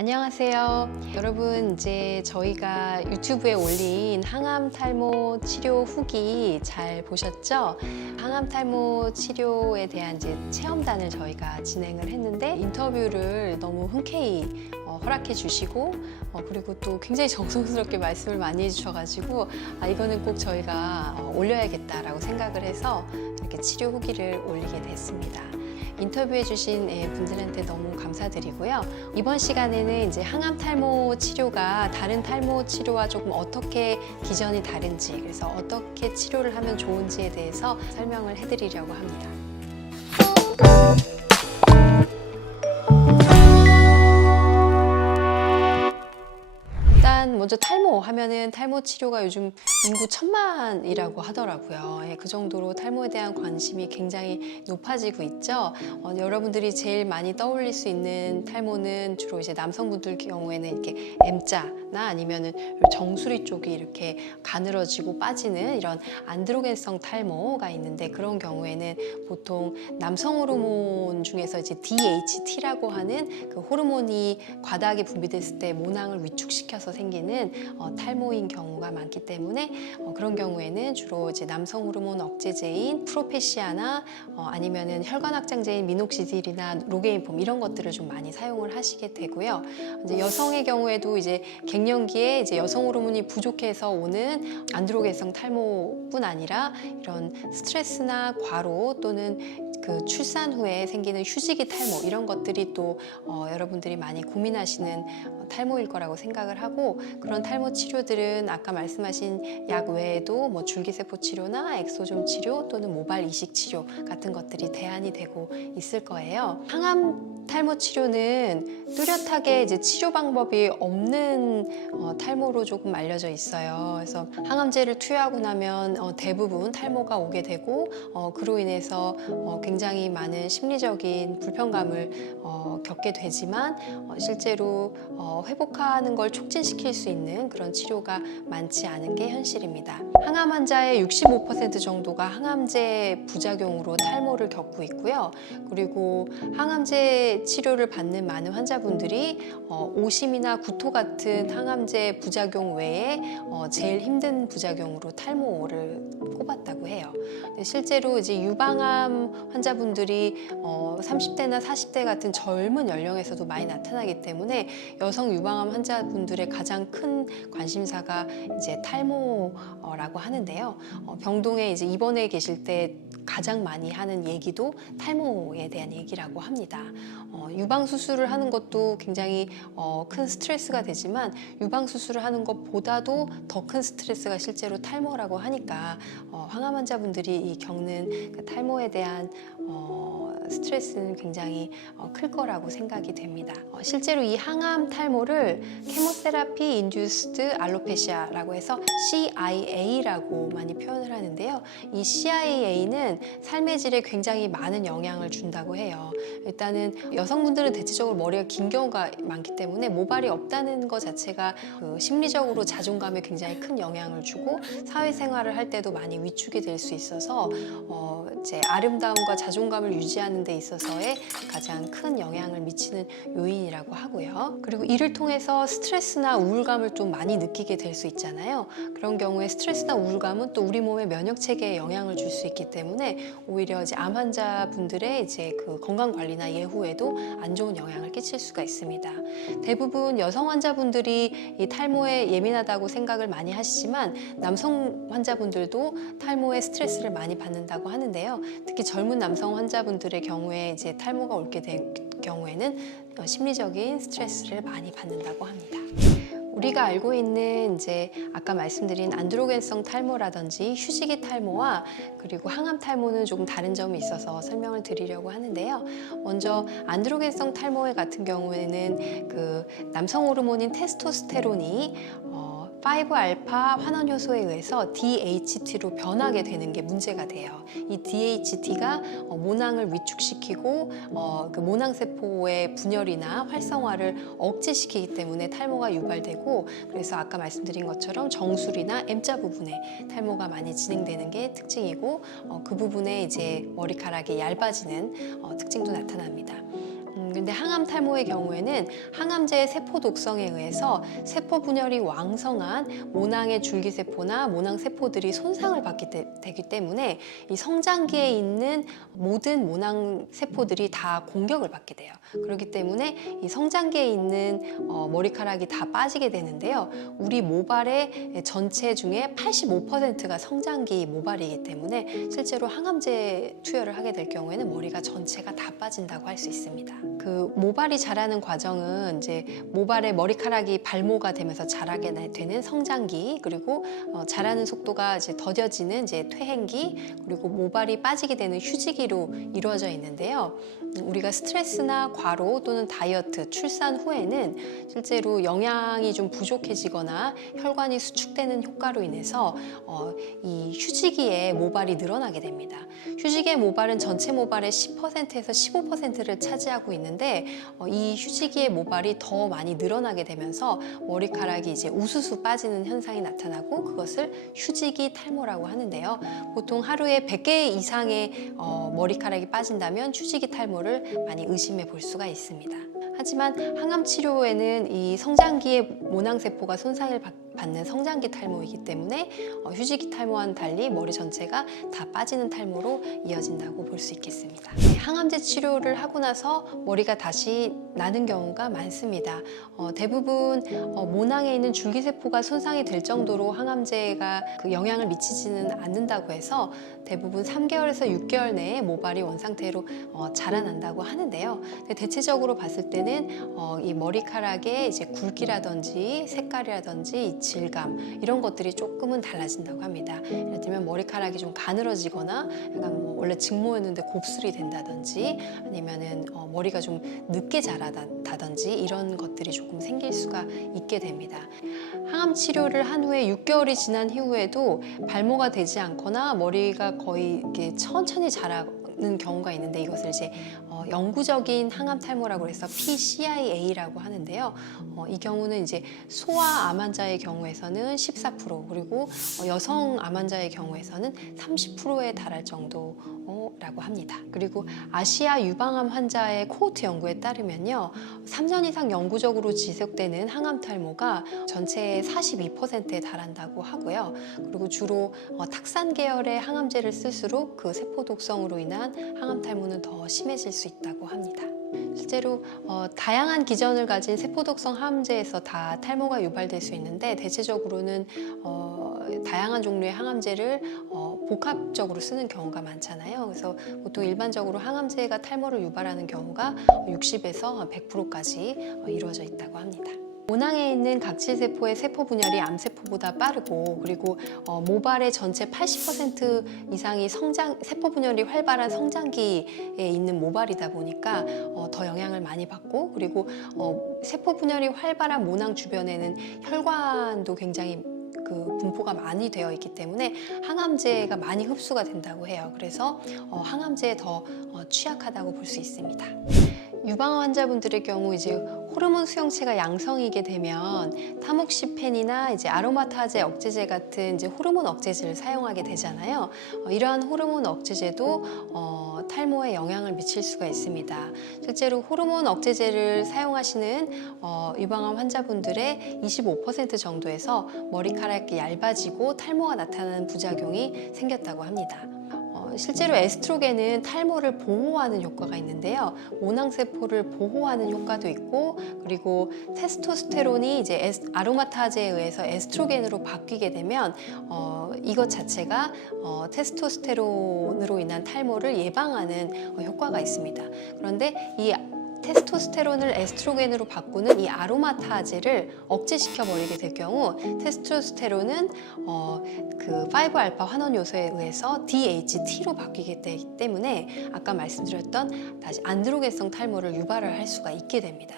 안녕하세요. 여러분, 이제 저희가 유튜브에 올린 항암 탈모 치료 후기 잘 보셨죠? 항암 탈모 치료에 대한 이제 체험단을 저희가 진행을 했는데 인터뷰를 너무 흔쾌히 허락해 주시고 그리고 또 굉장히 정성스럽게 말씀을 많이 해주셔가지고 이거는 꼭 저희가 올려야겠다라고 생각을 해서 이렇게 치료 후기를 올리게 됐습니다. 인터뷰해 주신 분들한테 너무 감사드리고요. 이번 시간에는 이제 항암 탈모 치료가 다른 탈모 치료와 조금 어떻게 기전이 다른지, 그래서 어떻게 치료를 하면 좋은지에 대해서 설명을 해드리려고 합니다. 일단 먼저 탈모 하면은 탈모 치료가 요즘 인구 1000만이라고 하더라고요. 그 정도로 탈모에 대한 관심이 굉장히 높아지고 있죠. 여러분들이 제일 많이 떠올릴 수 있는 탈모는 주로 이제 남성분들 경우에는 이렇게 M자나 아니면은 정수리 쪽이 이렇게 가늘어지고 빠지는 이런 안드로겐성 탈모가 있는데, 그런 경우에는 보통 남성 호르몬 중에서 이제 DHT라고 하는 그 호르몬이 과다하게 분비됐을 때 모낭을 위축시켜서 생기는 탈모인 경우가 많기 때문에 그런 경우에는 주로 이제 남성 호르몬 억제제인 프로페시아나 아니면은 혈관 확장제인 미녹시딜이나 로게인폼 이런 것들을 좀 많이 사용을 하시게 되고요. 이제 여성의 경우에도 이제 갱년기에 이제 여성 호르몬이 부족해서 오는 안드로겐성 탈모뿐 아니라 이런 스트레스나 과로 또는 그 출산 후에 생기는 휴지기 탈모 이런 것들이 또 여러분들이 많이 고민하시는 탈모일 거라고 생각을 하고, 그런 탈모 치료들은 아까 말씀하신 약 외에도 뭐 줄기세포 치료나 엑소좀 치료 또는 모발 이식 치료 같은 것들이 대안이 되고 있을 거예요. 항암 탈모 치료는 뚜렷하게 이제 치료 방법이 없는 탈모로 조금 알려져 있어요. 그래서 항암제를 투여하고 나면 대부분 탈모가 오게 되고 그로 인해서 굉장히 많은 심리적인 불편감을 겪게 되지만 실제로 회복하는 걸 촉진시킬 수 있는 그런 치료가 많지 않은 게 현실입니다. 항암 환자의 65% 정도가 항암제 부작용으로 탈모를 겪고 있고요. 그리고 항암제 치료를 받는 많은 환자분들이 오심이나 구토 같은 항암제 부작용 외에 제일 힘든 부작용으로 탈모를 꼽았다고 해요. 실제로 이제 유방암 환자분들이 30대나 40대 같은 젊은 연령에서도 많이 나타나기 때문에 여성 유방암 환자분들의 가장 큰 관심사가 이제 탈모라고 하는데요. 병동에 이제 입원해 계실 때 가장 많이 하는 얘기도 탈모에 대한 얘기라고 합니다. 유방 수술을 하는 것도 굉장히 큰 스트레스가 되지만 유방 수술을 하는 것보다도 더 큰 스트레스가 실제로 탈모라고 하니까 항암 환자분들이 겪는 그 탈모에 대한 스트레스는 굉장히 클 거라고 생각이 됩니다. 실제로 이 항암 탈모를 케모세라피 인듀스드 알로페시아라고 해서 CIA라고 많이 표현을 하는데요. 이 CIA는 삶의 질에 굉장히 많은 영향을 준다고 해요. 일단은 여성분들은 대체적으로 머리가 긴 경우가 많기 때문에 모발이 없다는 것 자체가 그 심리적으로 자존감에 굉장히 큰 영향을 주고 사회생활을 할 때도 많이 위축이 될 수 있어서 이제 아름다움과 자존감을 유지하는 데 있어서의 가장 큰 영향을 미치는 요인이라고 하고요. 그리고 이를 통해서 스트레스나 우울감을 좀 많이 느끼게 될 수 있잖아요. 그런 경우에 스트레스나 우울감은 또 우리 몸의 면역 체계에 영향을 줄 수 있기 때문에 오히려 이제 암 환자분들의 이제 그 건강 관리나 예후에도 안 좋은 영향을 끼칠 수가 있습니다. 대부분 여성 환자분들이 이 탈모에 예민하다고 생각을 많이 하시지만 남성 환자분들도 탈모에 스트레스를 많이 받는다고 하는데요. 특히 젊은 남성 환자분들의 경우에 이제 탈모가 올 된 경우에는 심리적인 스트레스를 많이 받는다고 합니다. 우리가 알고 있는 이제 아까 말씀드린 안드로겐성 탈모라든지 휴지기 탈모와 그리고 항암 탈모는 조금 다른 점이 있어서 설명을 드리려고 하는데요. 먼저 안드로겐성 탈모 같은 경우에는 그 남성 호르몬인 테스토스테론이 5알파 환원 효소에 의해서 DHT로 변하게 되는 게 문제가 돼요. 이 DHT가 모낭을 위축시키고 그 모낭세포의 분열이나 활성화를 억제시키기 때문에 탈모가 유발되고, 그래서 아까 말씀드린 것처럼 정수리나 M자 부분에 탈모가 많이 진행되는 게 특징이고 그 부분에 이제 머리카락이 얇아지는 특징도 나타납니다. 근데 항암 탈모의 경우에는 항암제의 세포 독성에 의해서 세포 분열이 왕성한 모낭의 줄기세포나 모낭세포들이 손상을 받게 되기 때문에 이 성장기에 있는 모든 모낭세포들이 다 공격을 받게 돼요. 그렇기 때문에 이 성장기에 있는 머리카락이 다 빠지게 되는데요. 우리 모발의 전체 중에 85%가 성장기 모발이기 때문에 실제로 항암제 투여를 하게 될 경우에는 머리가 전체가 다 빠진다고 할 수 있습니다. 그 모발이 자라는 과정은 이제 모발의 머리카락이 발모가 되면서 자라게 되는 성장기, 그리고 자라는 속도가 이제 더뎌지는 이제 퇴행기, 그리고 모발이 빠지게 되는 휴지기로 이루어져 있는데요. 우리가 스트레스나 과로 또는 다이어트, 출산 후에는 실제로 영양이 좀 부족해지거나 혈관이 수축되는 효과로 인해서 이 휴지기에 모발이 늘어나게 됩니다. 휴지기의 모발은 전체 모발의 10%에서 15%를 차지하고 있는데 이 휴지기의 모발이 더 많이 늘어나게 되면서 머리카락이 이제 우수수 빠지는 현상이 나타나고 그것을 휴지기 탈모라고 하는데요. 보통 하루에 100개 이상의 머리카락이 빠진다면 휴지기 탈모를 많이 의심해 볼 수가 있습니다. 하지만 항암 치료에는 이 성장기의 모낭세포가 손상을 받는 성장기 탈모이기 때문에 휴지기 탈모와는 달리 머리 전체가 다 빠지는 탈모로 이어진다고 볼 수 있겠습니다. 항암제 치료를 하고 나서 머리가 다시 나는 경우가 많습니다. 대부분 모낭에 있는 줄기세포가 손상이 될 정도로 항암제가 그 영향을 미치지는 않는다고 해서 대부분 3개월에서 6개월 내에 모발이 원상태로 자라난다고 하는데요. 대체적으로 봤을 때는 이 머리카락의 이제 굵기라든지 색깔이라든지 이 질감 이런 것들이 조금은 달라진다고 합니다. 예를 들면 머리카락이 좀 가늘어지거나 약간 뭐 원래 직모였는데 곱슬이 된다든지 아니면은 머리가 좀 늦게 자라다든지 이런 것들이 조금 생길 수가 있게 됩니다. 항암 치료를 한 후에 6개월이 지난 이후에도 발모가 되지 않거나 머리가 거의 이렇게 천천히 자라는 경우가 있는데 이것을 이제 영구적인 항암 탈모라고 해서 PCIA라고 하는데요. 이 경우는 이제 소아 암 환자의 경우에서는 14% 그리고 여성 암 환자의 경우에서는 30%에 달할 정도라고 합니다. 그리고 아시아 유방암 환자의 코호트 연구에 따르면요, 3년 이상 영구적으로 지속되는 항암 탈모가 전체의 42%에 달한다고 하고요. 그리고 주로 탁산 계열의 항암제를 쓸수록 그 세포 독성으로 인한 항암 탈모는 더 심해질 수 있다고 합니다. 실제로 다양한 기전을 가진 세포독성 항암제에서 다 탈모가 유발될 수 있는데 대체적으로는 다양한 종류의 항암제를 복합적으로 쓰는 경우가 많잖아요. 그래서 보통 일반적으로 항암제가 탈모를 유발하는 경우가 60에서 100%까지 이루어져 있다고 합니다. 모낭에 있는 각질세포의 세포 분열이 암세포보다 빠르고 그리고 모발의 전체 80% 이상이 세포 분열이 활발한 성장기에 있는 모발이다 보니까 더 영향을 많이 받고 그리고 세포 분열이 활발한 모낭 주변에는 혈관도 굉장히 그 분포가 많이 되어 있기 때문에 항암제가 많이 흡수가 된다고 해요. 그래서 항암제에 더 취약하다고 볼 수 있습니다. 유방암 환자분들의 경우 이제 호르몬 수용체가 양성이게 되면 타목시펜이나 이제 아로마타제 억제제 같은 이제 호르몬 억제제를 사용하게 되잖아요. 이러한 호르몬 억제제도 탈모에 영향을 미칠 수가 있습니다. 실제로 호르몬 억제제를 사용하시는 유방암 환자분들의 25% 정도에서 머리카락이 얇아지고 탈모가 나타나는 부작용이 생겼다고 합니다. 실제로 에스트로겐은 탈모를 보호하는 효과가 있는데요. 모낭세포를 보호하는 효과도 있고 그리고 테스토스테론이 이제 아로마타제에 의해서 에스트로겐으로 바뀌게 되면 이것 자체가 테스토스테론으로 인한 탈모를 예방하는 효과가 있습니다. 그런데 이 테스토스테론을 에스트로겐으로 바꾸는 이 아로마타제를 억제시켜 버리게 될 경우 테스토스테론은 그 5알파 환원 요소에 의해서 DHT로 바뀌게 되기 때문에 아까 말씀드렸던 다시 안드로겐성 탈모를 유발을 할 수가 있게 됩니다.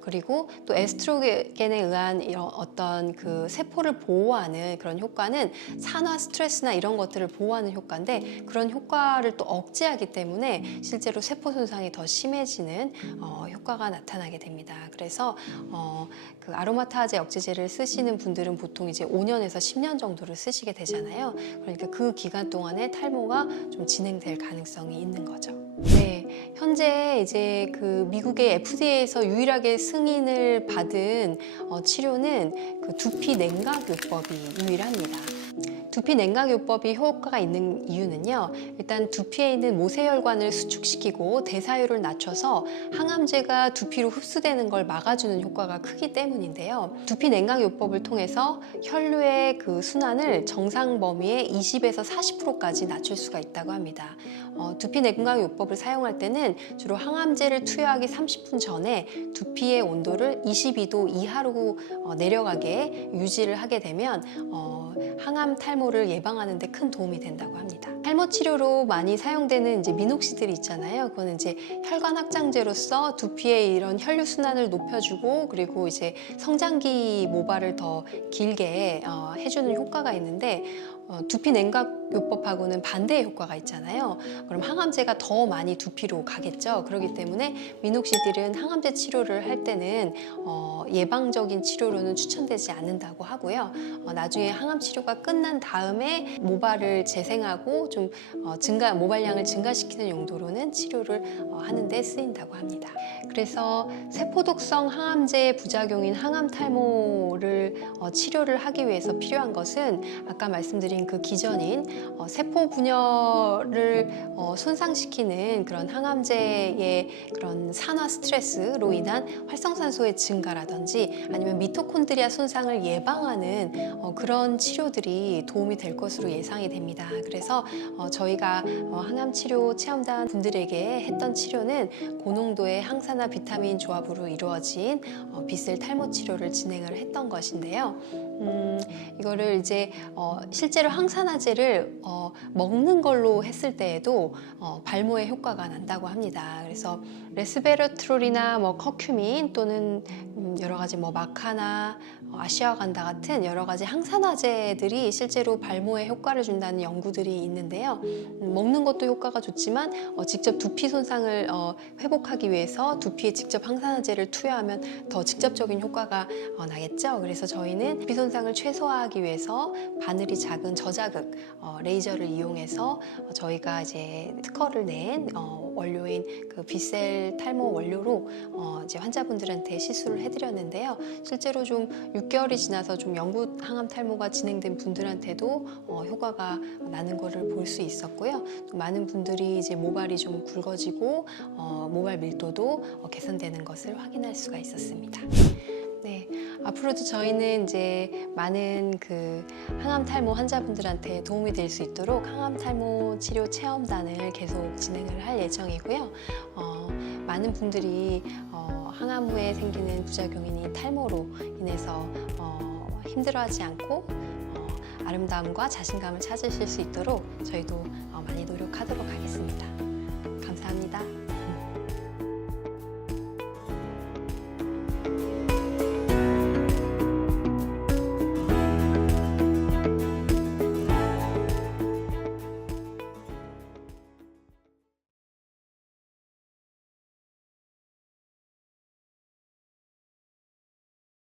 그리고 또 에스트로겐에 의한 이런 어떤 그 세포를 보호하는 그런 효과는 산화 스트레스나 이런 것들을 보호하는 효과인데 그런 효과를 또 억제하기 때문에 실제로 세포 손상이 더 심해지는 효과가 나타나게 됩니다. 그래서 그 아로마타제 억제제를 쓰시는 분들은 보통 이제 5년에서 10년 정도를 쓰시게 되잖아요. 그러니까 그 기간 동안에 탈모가 좀 진행될 가능성이 있는 거죠. 네, 현재 이제 그 미국의 FDA에서 유일하게 승인을 받은 치료는 그 두피 냉각요법이 유일합니다. 두피 냉각요법이 효과가 있는 이유는요, 일단 두피에 있는 모세혈관을 수축시키고 대사율을 낮춰서 항암제가 두피로 흡수되는 걸 막아주는 효과가 크기 때문인데요. 두피 냉각요법을 통해서 혈류의 그 순환을 정상 범위의 20에서 40%까지 낮출 수가 있다고 합니다. 두피 냉각요법을 사용할 때는 주로 항암제를 투여하기 30분 전에 두피의 온도를 22도 이하로 내려가게 유지를 하게 되면 항암 탈모를 예방하는 데 큰 도움이 된다고 합니다. 탈모 치료로 많이 사용되는 이제 미녹시딜이 있잖아요. 그거는 이제 혈관 확장제로서 두피의 이런 혈류 순환을 높여주고 그리고 이제 성장기 모발을 더 길게 해주는 효과가 있는데 두피 냉각요법하고는 반대의 효과가 있잖아요. 그럼 항암제가 더 많이 두피로 가겠죠. 그렇기 때문에 미녹시딜은 항암제 치료를 할 때는 예방적인 치료로는 추천되지 않는다고 하고요. 나중에 항암 치료가 끝난 다음에 모발을 재생하고 좀 모발량을 증가시키는 용도로는 치료를 하는 데 쓰인다고 합니다. 그래서 세포독성 항암제의 부작용인 항암 탈모를 치료를 하기 위해서 필요한 것은 아까 말씀드린 그 기전인 세포 분열을 손상시키는 그런 항암제의 그런 산화 스트레스로 인한 활성산소의 증가라든지 아니면 미토콘드리아 손상을 예방하는 그런 치료들이 도움이 될 것으로 예상이 됩니다. 그래서 저희가 항암 치료 체험단 분들에게 했던 치료는 고농도의 항산화 비타민 조합으로 이루어진 빗셀 탈모 치료를 진행을 했던 것인데요. 이거를 이제 실제로 항산화제를 먹는 걸로 했을 때에도 발모에 효과가 난다고 합니다. 그래서 레스베라트롤이나 커큐민 또는 여러 가지 마카나 아시아간다 같은 여러 가지 항산화제들이 실제로 발모에 효과를 준다는 연구들이 있는데요. 먹는 것도 효과가 좋지만 직접 두피 손상을 회복하기 위해서 두피에 직접 항산화제를 투여하면 더 직접적인 효과가 나겠죠. 그래서 저희는 두피 손상을 최소화하기 위해서 바늘이 작은 저자극 레이저를 이용해서 저희가 이제 특허를 낸 원료인 그 빗셀 탈모 원료로 이제 환자분들한테 시술을 해드렸는데요. 실제로 좀 6개월이 지나서 좀 영구 항암 탈모가 진행된 분들한테도 효과가 나는 거를 볼 수 있었고요. 또 많은 분들이 이제 모발이 좀 굵어지고 모발 밀도도 개선되는 것을 확인할 수가 있었습니다. 네, 앞으로도 저희는 이제 많은 그 항암 탈모 환자분들한테 도움이 될 수 있도록 항암 탈모 치료 체험단을 계속 진행을 할 예정이고요. 많은 분들이 항암 후에 생기는 부작용인 탈모로 인해서 힘들어하지 않고 아름다움과 자신감을 찾으실 수 있도록 저희도 많이 노력하도록 하겠습니다. 감사합니다.